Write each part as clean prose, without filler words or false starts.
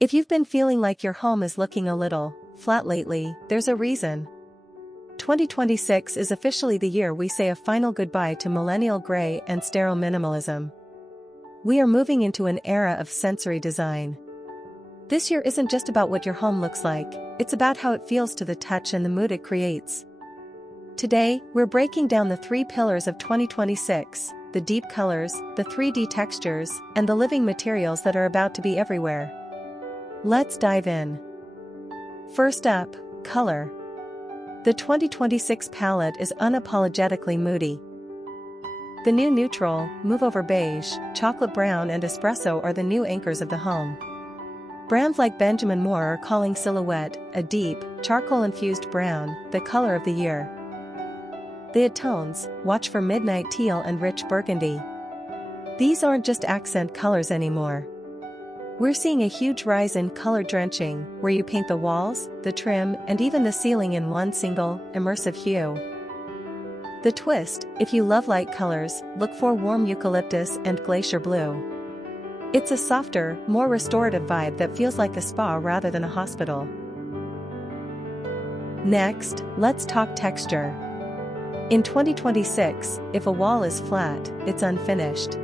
If you've been feeling like your home is looking a little flat lately, there's a reason. 2026 is officially the year we say a final goodbye to Millennial Gray and sterile minimalism. We are moving into an era of sensory design. This year isn't just about what your home looks like, it's about how it feels to the touch and the mood it creates. Today, we're breaking down the 3 pillars of 2026, the deep colors, the 3D textures, and the living materials that are about to be everywhere. Let's dive in. First up, color. The 2026 palette is unapologetically moody. The new neutral, move-over beige, chocolate brown and espresso are the new anchors of the home. Brands like Benjamin Moore are calling Silhouette, a deep, charcoal-infused brown, the color of the year. The tones, watch for midnight teal and rich burgundy. These aren't just accent colors anymore. We're seeing a huge rise in color drenching, where you paint the walls, the trim, and even the ceiling in one single, immersive hue. The twist: if you love light colors, look for warm eucalyptus and glacier blue. It's a softer, more restorative vibe that feels like a spa rather than a hospital. Next, let's talk texture. In 2026, if a wall is flat, it's unfinished.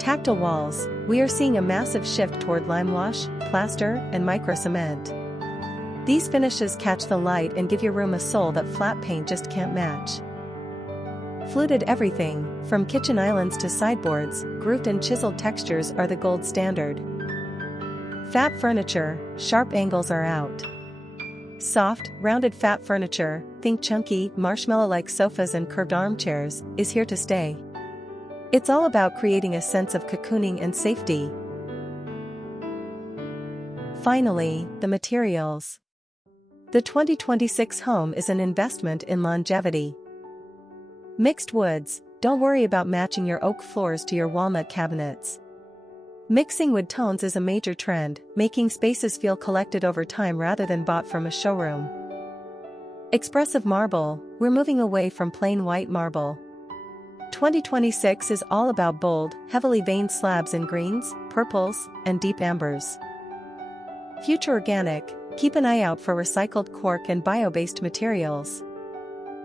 Tactile walls: we are seeing a massive shift toward lime wash, plaster, and micro-cement. These finishes catch the light and give your room a soul that flat paint just can't match. Fluted everything, from kitchen islands to sideboards, grooved and chiseled textures are the gold standard. Fat furniture: sharp angles are out. Soft, rounded fat furniture, think chunky, marshmallow-like sofas and curved armchairs, is here to stay. It's all about creating a sense of cocooning and safety. Finally, the materials. The 2026 home is an investment in longevity. Mixed woods: don't worry about matching your oak floors to your walnut cabinets. Mixing wood tones is a major trend, making spaces feel collected over time rather than bought from a showroom. Expressive marble: we're moving away from plain white marble. 2026 is all about bold, heavily veined slabs in greens, purples, and deep ambers. Future organic: keep an eye out for recycled cork and bio-based materials.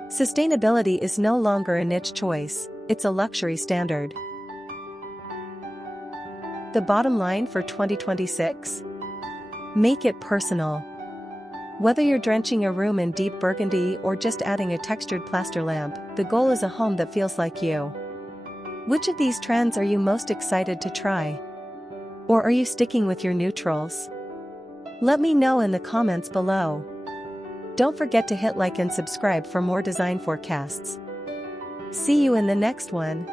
Sustainability is no longer a niche choice, it's a luxury standard. The bottom line for 2026? Make it personal. Whether you're drenching a room in deep burgundy or just adding a textured plaster lamp, the goal is a home that feels like you. Which of these trends are you most excited to try? Or are you sticking with your neutrals? Let me know in the comments below. Don't forget to hit like and subscribe for more design forecasts. See you in the next one.